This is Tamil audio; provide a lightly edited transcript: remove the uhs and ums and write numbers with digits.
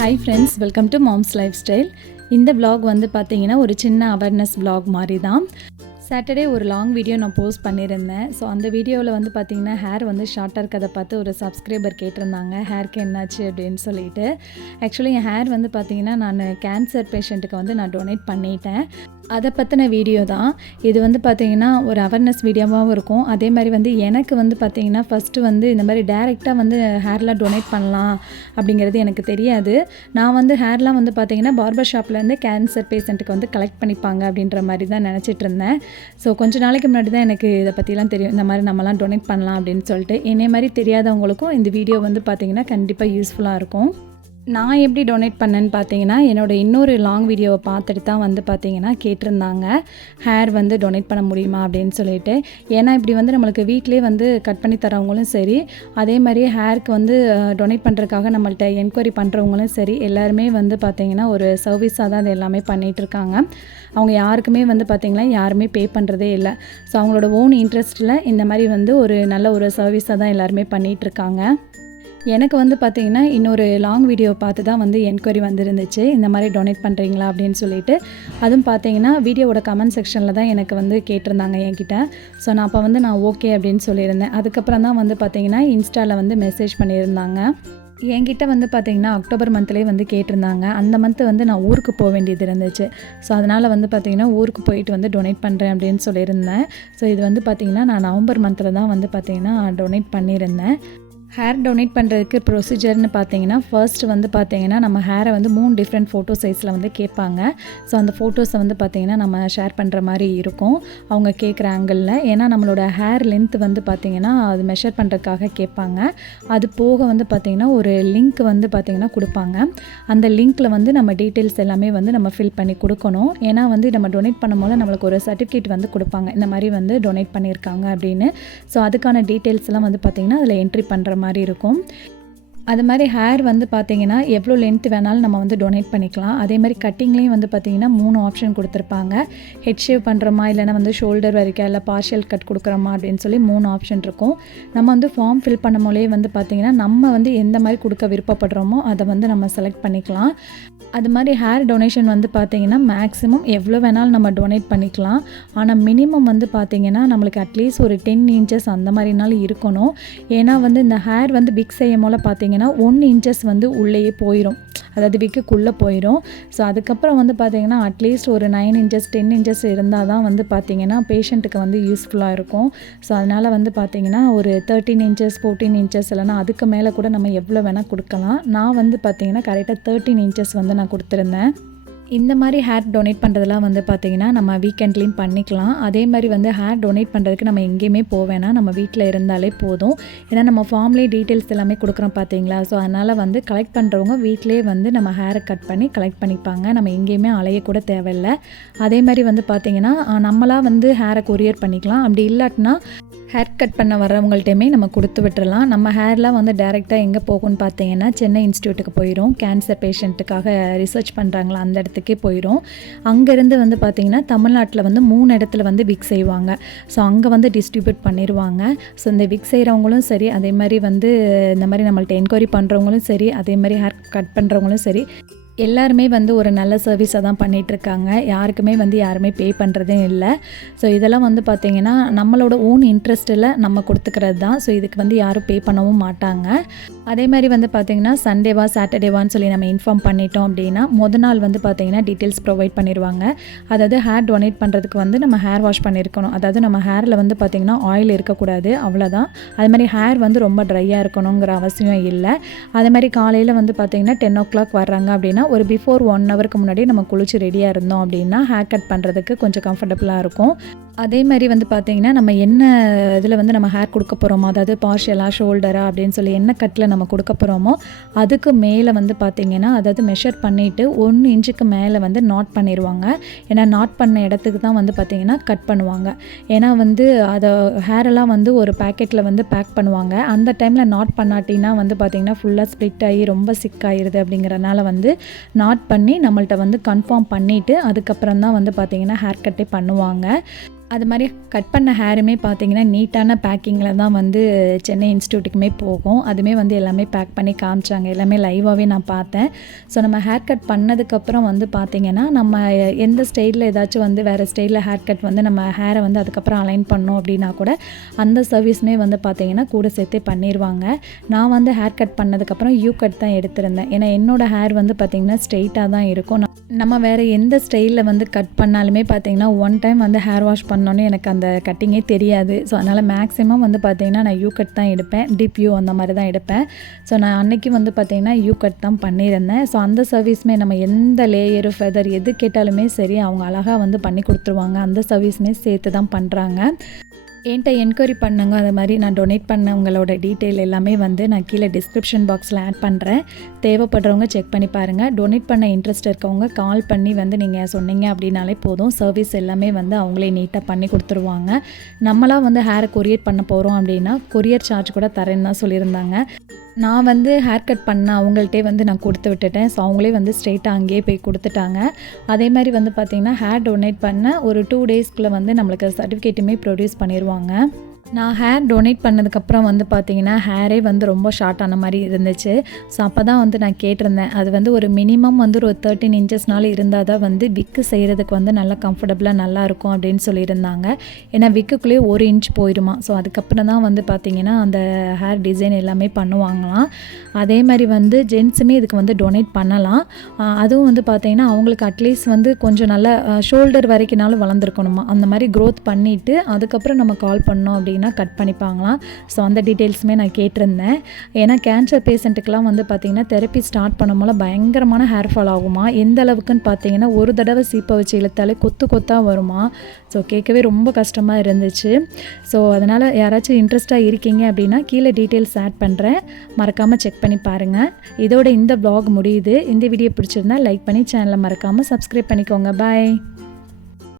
Hi friends, welcome to Mom's Lifestyle. இந்த vlog வந்து பார்த்தீங்கன்னா ஒரு சின்ன அவேர்னஸ் vlog மாதிரி தான். சாட்டர்டே ஒரு லாங் வீடியோ நான் போஸ்ட் பண்ணியிருந்தேன். ஸோ அந்த வீடியோவில் வந்து பார்த்திங்கன்னா ஹேர் வந்து ஷார்ட்டாக இருக்கிறத பார்த்து ஒரு சப்ஸ்கிரைபர் கேட்டிருந்தாங்க, ஹேருக்கு என்னாச்சு அப்படின்னு சொல்லிட்டு. ஆக்சுவலி என் ஹேர் வந்து பார்த்திங்கன்னா நான் கேன்சர் பேஷண்ட்டுக்கு வந்து நான் டொனேட் பண்ணிட்டேன். அதை பற்றின வீடியோ தான் இது. வந்து பார்த்திங்கன்னா ஒரு அவேர்னஸ் வீடியோவாகவும் இருக்கும். அதே மாதிரி வந்து எனக்கு வந்து பார்த்திங்கன்னா ஃபஸ்ட்டு வந்து இந்த மாதிரி டேரெக்டாக வந்து ஹேர்லாம் டொனேட் பண்ணலாம் அப்படிங்கிறது எனக்கு தெரியாது. நான் வந்து ஹேர்லாம் வந்து பார்த்திங்கன்னா பார்பர் ஷாப்லேருந்து கேன்சர் பேஷண்ட்டுக்கு வந்து கலெக்ட் பண்ணிப்பாங்க அப்படின்ற மாதிரி தான் நினச்சிட்டு இருந்தேன். ஸோ கொஞ்சம் நாளைக்கு முன்னாடி தான் எனக்கு இதை பற்றிலாம் தெரியும், இந்த மாதிரி நம்மலாம் டொனேட் பண்ணலாம் அப்படின்னு சொல்லிட்டு. என்னை மாதிரி தெரியாதவங்களுக்கும் இந்த வீடியோ வந்து பார்த்திங்கன்னா கண்டிப்பாக யூஸ்ஃபுல்லாக இருக்கும். நான் எப்படி டொனேட் பண்ணேன்னு பார்த்தீங்கன்னா, என்னோடய இன்னொரு லாங் வீடியோவை பார்த்துட்டு தான் வந்து பார்த்திங்கன்னா கேட்டிருந்தாங்க, ஹேர் வந்து டொனேட் பண்ண முடியுமா அப்படின்னு சொல்லிட்டு. ஏன்னா இப்படி வந்து நம்மளுக்கு வீட்டிலே வந்து கட் பண்ணி தரவங்களும் சரி, அதே மாதிரி ஹேருக்கு வந்து டொனேட் பண்ணுறதுக்காக நம்மள்ட்ட என்கொயரி பண்ணுறவங்களும் சரி, எல்லாருமே வந்து பார்த்திங்கன்னா ஒரு சர்வீஸாக தான் அது எல்லாமே பண்ணிகிட்ருக்காங்க. அவங்க யாருக்குமே வந்து பார்த்திங்கன்னா யாருமே பே பண்ணுறதே இல்லை. ஸோ அவங்களோட ஓன் இன்ட்ரெஸ்ட்டில் இந்த மாதிரி வந்து ஒரு நல்ல ஒரு சர்வீஸாக தான் எல்லாருமே பண்ணிகிட்ருக்காங்க. எனக்கு வந்து பார்த்திங்கன்னா இன்னொரு லாங் வீடியோ பார்த்து தான் வந்து என்கொயரி வந்துருந்துச்சு, இந்த மாதிரி டொனேட் பண்ணுறீங்களா அப்படின்னு சொல்லிட்டு. அதுவும் பார்த்திங்கன்னா வீடியோவோட கமெண்ட் செக்ஷனில் தான் எனக்கு வந்து கேட்டிருந்தாங்க என்கிட்ட. ஸோ நான் அப்போ வந்து நான் ஓகே அப்படின்னு சொல்லியிருந்தேன். அதுக்கப்புறம் தான் வந்து பார்த்திங்கன்னா இன்ஸ்டாவில் வந்து மெசேஜ் பண்ணியிருந்தாங்க. என்கிட்ட வந்து பார்த்திங்கன்னா அக்டோபர் மந்த்லேயே வந்து கேட்டிருந்தாங்க. அந்த மந்த்து வந்து நான் ஊருக்கு போக வேண்டியது இருந்துச்சு. ஸோ அதனால் வந்து பார்த்திங்கன்னா ஊருக்கு போயிட்டு வந்து டொனேட் பண்ணுறேன் அப்படின்னு சொல்லியிருந்தேன். ஸோ இது வந்து பார்த்திங்கன்னா நான் நவம்பர் மந்தில் தான் வந்து பார்த்திங்கன்னா டொனேட் பண்ணியிருந்தேன். ஹேர் டொனேட் பண்ணுறதுக்கு ப்ரொசீஜர்னு பார்த்தீங்கன்னா, ஃபர்ஸ்ட் வந்து பார்த்தீங்கன்னா நம்ம ஹேரை வந்து 3 டிஃப்ரெண்ட் ஃபோட்டோ சைஸில் வந்து கேட்பாங்க. ஸோ அந்த ஃபோட்டோஸை வந்து பார்த்திங்கன்னா நம்ம ஷேர் பண்ணுற மாதிரி இருக்கும் அவங்க கேட்குற ஆங்கிளில். ஏன்னா நம்மளோட ஹேர் லென்த் வந்து பார்த்திங்கன்னா அது மெஷர் பண்ணுறதுக்காக கேட்பாங்க. அது போக வந்து பார்த்திங்கன்னா ஒரு லிங்க் வந்து பார்த்திங்கன்னா கொடுப்பாங்க. அந்த லிங்க்கில் வந்து நம்ம டீட்டெயில்ஸ் எல்லாமே வந்து நம்ம ஃபில் பண்ணி கொடுக்கணும். ஏன்னா வந்து நம்ம டொனேட் பண்ணும்போது நம்மளுக்கு ஒரு சர்டிஃபிகேட் வந்து கொடுப்பாங்க, இந்த மாதிரி வந்து டொனேட் பண்ணியிருக்காங்க அப்படின்னு. ஸோ அதுக்கான டீட்டெயில்ஸ்லாம் வந்து பார்த்திங்கன்னா அதில் என்ட்ரி பண்ணுற மாதிரி இருக்கும். அது மாதிரி ஹேர் வந்து பார்த்திங்கன்னா எவ்வளோ லென்த் வேணாலும் நம்ம வந்து டொனேட் பண்ணிக்கலாம். அதே மாதிரி கட்டிங்லேயும் வந்து பார்த்திங்கன்னா 3 ஆப்ஷன் கொடுத்துருப்பாங்க. ஹெட் ஷேவ் பண்ணுறோமா, இல்லைனா வந்து ஷோல்டர் வரைக்கும், இல்லை பார்ஷியல் கட் கொடுக்குறோமா அப்படின்னு சொல்லி 3 ஆப்ஷன் இருக்கும். நம்ம வந்து ஃபார்ம் ஃபில் பண்ணும் போதே வந்து பார்த்திங்கன்னா நம்ம வந்து எந்த மாதிரி கொடுக்க விருப்பப்படுறோமோ அதை வந்து நம்ம செலக்ட் பண்ணிக்கலாம். அது மாதிரி ஹேர் டொனேஷன் வந்து பார்த்திங்கன்னா மேக்ஸிமம் எவ்வளோ வேணாலும் நம்ம டொனேட் பண்ணிக்கலாம். ஆனால் மினிமம் வந்து பார்த்திங்கன்னா நம்மளுக்கு அட்லீஸ்ட் ஒரு 10 இன்ச்சஸ் அந்த மாதிரினாலும் இருக்கணும். ஏன்னா வந்து இந்த ஹேர் வந்து பிக் செய்யும் போல் பார்த்திங்கன்னா 1 இன்ச்சஸ் வந்து உள்ளேயே போயிடும், அதாவது விக்குள்ளே போயிடும். ஸோ அதுக்கப்புறம் வந்து பார்த்திங்கன்னா அட்லீஸ்ட் ஒரு 9 இன்ச்சஸ் 10 இன்ச்சஸ் இருந்தால் தான் வந்து பார்த்திங்கன்னா பேஷண்ட்டுக்கு வந்து யூஸ்ஃபுல்லாக இருக்கும். ஸோ அதனால் வந்து பார்த்திங்கன்னா ஒரு 13 இன்ச்சஸ் 14 இன்ச்சஸ் இல்லைனா அதுக்கு மேலே கூட நம்ம எவ்வளோ வேணால் கொடுக்கலாம். நான் வந்து பார்த்திங்கன்னா கரெக்டாக 13 இன்ச்சஸ் வந்து நான் கொடுத்துருந்தேன். இந்த மாதிரி ஹேர் டொனேட் பண்ணுறதுலாம் வந்து பார்த்திங்கன்னா நம்ம வீக்கெண்ட்லேயும் பண்ணிக்கலாம். அதே மாதிரி வந்து ஹேர் டொனேட் பண்ணுறதுக்கு நம்ம எங்கேயுமே போவேனா, நம்ம வீட்டில் இருந்தாலே போதும். ஏன்னா நம்ம ஃபார்ம்லேயே டீட்டெயில்ஸ் எல்லாமே கொடுக்குறோம் பார்த்தீங்களா. ஸோ அதனால் வந்து கலெக்ட் பண்ணுறவங்க வீட்டிலே வந்து நம்ம ஹேரை கட் பண்ணி கலெக்ட் பண்ணிப்பாங்க, நம்ம எங்கேயுமே அலையக்கூட தேவையில்லை. அதே மாதிரி வந்து பார்த்திங்கன்னா நம்மளாக வந்து ஹேரை கொரியர் பண்ணிக்கலாம். அப்படி இல்லாட்டினா ஹேர் கட் பண்ண வர்றவங்கள்ட்டையுமே நம்ம கொடுத்து விட்டுறலாம். நம்ம ஹேர்லாம் வந்து டைரெக்டாக எங்கே போகும்னு பார்த்தீங்கன்னா சென்னை இன்ஸ்டியூட்டுக்கு போயிடும். கேன்சர் பேஷண்ட்டுக்காக ரிசர்ச் பண்ணுறாங்களா அந்த இடத்துக்கே போயிடும். அங்கேருந்து வந்து பார்த்திங்கன்னா தமிழ்நாட்டில் வந்து 3 இடத்துல வந்து விக் செய்வாங்க. ஸோ அங்கே வந்து டிஸ்ட்ரிபியூட் பண்ணிடுவாங்க. ஸோ இந்த விக் செய்கிறவங்களும் சரி, அதே மாதிரி வந்து இந்த மாதிரி நம்மள்ட்ட என்கொயரி பண்ணுறவங்களும் சரி, அதே மாதிரி ஹேர் கட் பண்ணுறவங்களும் சரி, எல்லாருமே வந்து ஒரு நல்ல சர்வீஸாக தான் பண்ணிகிட்ருக்காங்க. யாருக்குமே வந்து யாருமே பே பண்ணுறதே இல்லை. ஸோ இதெல்லாம் வந்து பார்த்திங்கன்னா நம்மளோட ஓன் இன்ட்ரெஸ்ட்டில் நம்ம கொடுத்துக்கிறது தான். ஸோ இதுக்கு வந்து யாரும் பே பண்ணவும் மாட்டாங்க. அதே மாதிரி வந்து பார்த்திங்கன்னா சண்டேவா சாட்டர்டேவான்னு சொல்லி நம்ம இன்ஃபார்ம் பண்ணிட்டோம் அப்படின்னா நாள் வந்து பார்த்திங்கன்னா டீட்டெயில்ஸ் ப்ரொவைட் பண்ணிடுவாங்க. அதாவது ஹேர் டொனேட் பண்ணுறதுக்கு வந்து நம்ம ஹேர் வாஷ் பண்ணியிருக்கணும். அதாவது நம்ம ஹேரில் வந்து பார்த்திங்கன்னா ஆயில் இருக்கக்கூடாது, அவ்வளோதான். அதே மாதிரி ஹேர் வந்து ரொம்ப ட்ரையாக இருக்கணுங்கிற அவசியம் இல்லை. அதே மாதிரி காலையில் வந்து பார்த்திங்கன்னா 10 o'clock வர்றாங்க அப்படின்னா ஒரு பிஃபோர் 1 ஹவருக்கு முன்னாடி நம்ம குளிச்சு ரெடியாக இருந்தோம் அப்படின்னா ஹேர் கட் பண்ணுறதுக்கு கொஞ்சம் கம்ஃபர்டபுளாக இருக்கும். அதே மாதிரி வந்து பார்த்திங்கன்னா நம்ம என்ன இதில் வந்து நம்ம ஹேர் கொடுக்க போகிறோமோ, அதாவது பார்ஷியலாக ஷோல்டரா அப்படின்னு சொல்லி என்ன கட்டில் நம்ம கொடுக்க போகிறோமோ அதுக்கு மேலே வந்து பார்த்திங்கன்னா அதாவது மெஷர் பண்ணிவிட்டு 1 இன்ச்சுக்கு மேலே வந்து நாட் பண்ணிடுவாங்க. ஏன்னா நாட் பண்ண இடத்துக்கு தான் வந்து பார்த்திங்கன்னா கட் பண்ணுவாங்க. ஏன்னா வந்து அதை ஹேரெல்லாம் வந்து ஒரு பேக்கெட்டில் வந்து பேக் பண்ணுவாங்க. அந்த டைமில் நாட் பண்ணாட்டினா வந்து பார்த்திங்கன்னா ஃபுல்லாக ஸ்ப்ளிட் ஆகி ரொம்ப சிக் ஆகிடுது. அப்படிங்கிறனால வந்து நாட் பண்ணி நம்மள்ட்ட வந்து கன்ஃபார்ம் பண்ணிவிட்டு அதுக்கப்புறம் தான் வந்து பார்த்திங்கன்னா ஹேர் கட்டே பண்ணுவாங்க. அது மாதிரி கட் பண்ண ஹேருமே பார்த்திங்கன்னா நீட்டான பேக்கிங்கில் தான் வந்து சென்னை இன்ஸ்டியூட்டுக்குமே போகும். அதுவுமே வந்து எல்லாமே பேக் பண்ணி காமிச்சாங்க. எல்லாமே லைவாகவே நான் பார்த்தேன். ஸோ நம்ம ஹேர் கட் பண்ணதுக்கப்புறம் வந்து பார்த்திங்கன்னா நம்ம எந்த ஸ்டைலில் ஏதாச்சும் வந்து வேறு ஸ்டைலில் ஹேர் கட் வந்து நம்ம ஹேரை வந்து அதுக்கப்புறம் அலைன் பண்ணோம் அப்படின்னா கூட அந்த சர்வீஸுமே வந்து பார்த்திங்கன்னா கூட சேர்த்தே பண்ணிடுவாங்க. நான் வந்து ஹேர் கட் பண்ணதுக்கப்புறம் யூ கட் தான் எடுத்திருந்தேன். ஏன்னா என்னோடய ஹேர் வந்து பார்த்திங்கன்னா ஸ்ட்ரெயிட்டாக தான் இருக்கும். நம்ம வேறு எந்த ஸ்டைலில் வந்து கட் பண்ணாலுமே பார்த்திங்கன்னா ஒன் டைம் வந்து ஹேர் வாஷ் பண்ணோன்னே எனக்கு அந்த கட்டிங்கே தெரியாது. ஸோ அதனால் மேக்ஸிமம் வந்து பார்த்திங்கன்னா நான் யூ கட் தான் எடுப்பேன். டிப் யூ அந்த மாதிரி தான் எடுப்பேன். ஸோ நான் அன்றைக்கி வந்து பார்த்திங்கன்னா யூ கட் தான் பண்ணியிருந்தேன். ஸோ அந்த சர்வீஸுமே நம்ம எந்த லேயரு ஃபெதர் எது கேட்டாலுமே சரி அவங்க அழகாக வந்து பண்ணி கொடுத்துருவாங்க. அந்த சர்வீஸுமே சேர்த்து தான் பண்ணுறாங்க. என்கிட்ட என்கொயரி பண்ணவங்க அது மாதிரி நான் டொனேட் பண்ணவங்களோட டீட்டெயில் எல்லாமே வந்து நான் கீழே டிஸ்கிரிப்ஷன் பாக்ஸில் ஆட் பண்ணுறேன். தேவைப்படுறவங்க செக் பண்ணி பாருங்கள். டொனேட் பண்ண இன்ட்ரெஸ்ட் இருக்கவங்க கால் பண்ணி வந்து நீங்கள் சொன்னீங்க அப்படின்னாலே போதும். சர்வீஸ் எல்லாமே வந்து அவங்களே நீட்டாக பண்ணி கொடுத்துருவாங்க. நம்மளாம் வந்து ஹேரை கொரியர் பண்ண போகிறோம் அப்படின்னா கொரியர் சார்ஜ் கூட தரேன்னு தான் சொல்லியிருந்தாங்க. நான் வந்து ஹேர் கட் பண்ண அவங்கள்ட்டே வந்து நான் கொடுத்து விட்டுட்டேன். ஸோ அவங்களே வந்து ஸ்ட்ரெயிட்டாக அங்கேயே போய் கொடுத்துட்டாங்க. அதே மாதிரி வந்து பார்த்திங்கன்னா ஹேர் டொனேட் பண்ண ஒரு 2 டேஸ்க்குள்ளே வந்து நம்மளுக்கு சர்டிஃபிகேட்டுமே ப்ரொடியூஸ் பண்ணிடுவாங்க. நான் ஹேர் டொனேட் பண்ணதுக்கப்புறம் வந்து பார்த்திங்கன்னா ஹேரே வந்து ரொம்ப ஷார்ட் ஆன மாதிரி இருந்துச்சு. ஸோ அப்போ தான் வந்து நான் கேட்டிருந்தேன். அது வந்து ஒரு மினிமம் வந்து ஒரு 13 இன்ச்சஸ்னால இருந்தால் தான் வந்து விக்கு செய்கிறதுக்கு வந்து நல்லா கம்ஃபர்டபுளாக நல்லாயிருக்கும் அப்படின்னு சொல்லியிருந்தாங்க. ஏன்னா விக்குக்குள்ளேயே 1 இன்ச் போயிடுமா. ஸோ அதுக்கப்புறம் தான் வந்து பார்த்திங்கன்னா அந்த ஹேர் டிசைன் எல்லாமே பண்ணுவாங்களாம். அதே மாதிரி வந்து ஜென்ஸுமே இதுக்கு வந்து டொனேட் பண்ணலாம். அதுவும் வந்து பார்த்திங்கன்னா அவங்களுக்கு அட்லீஸ்ட் வந்து கொஞ்சம் நல்லா ஷோல்டர் வரைக்கும்னாலும் வளர்ந்துருக்கணுமா. அந்த மாதிரி க்ரோத் பண்ணிவிட்டு அதுக்கப்புறம் நம்ம கால் பண்ணோம் அப்படின்னா கட் பண்ணிப்பாங்களாம். ஸோ அந்த டீட்டெயில்ஸுமே நான் கேட்டிருந்தேன். ஏன்னா கேன்சர் பேஷண்ட்டுக்கெலாம் வந்து பார்த்திங்கன்னா தெரப்பி ஸ்டார்ட் பண்ணும்போது பயங்கரமான ஹேர் ஃபால் ஆகுமா. எந்த அளவுக்குன்னு பார்த்தீங்கன்னா ஒரு தடவை சீப்பை வச்சு இழுத்தாலே கொத்து கொத்தாக வருமா. ஸோ கேட்கவே ரொம்ப கஷ்டமாக இருந்துச்சு. ஸோ அதனால் யாராச்சும் இன்ட்ரெஸ்ட்டாக இருக்கீங்க அப்படின்னா கீழே டீட்டெயில்ஸ் ஆட் பண்ணுறேன். மறக்காமல் செக் பண்ணி பாருங்கள். இதோட இந்த vlog முடியுது. இந்த வீடியோ பிடிச்சிருந்தா லைக் பண்ணி சேனலை மறக்காமல் சப்ஸ்கிரைப் பண்ணிக்கோங்க. பாய்.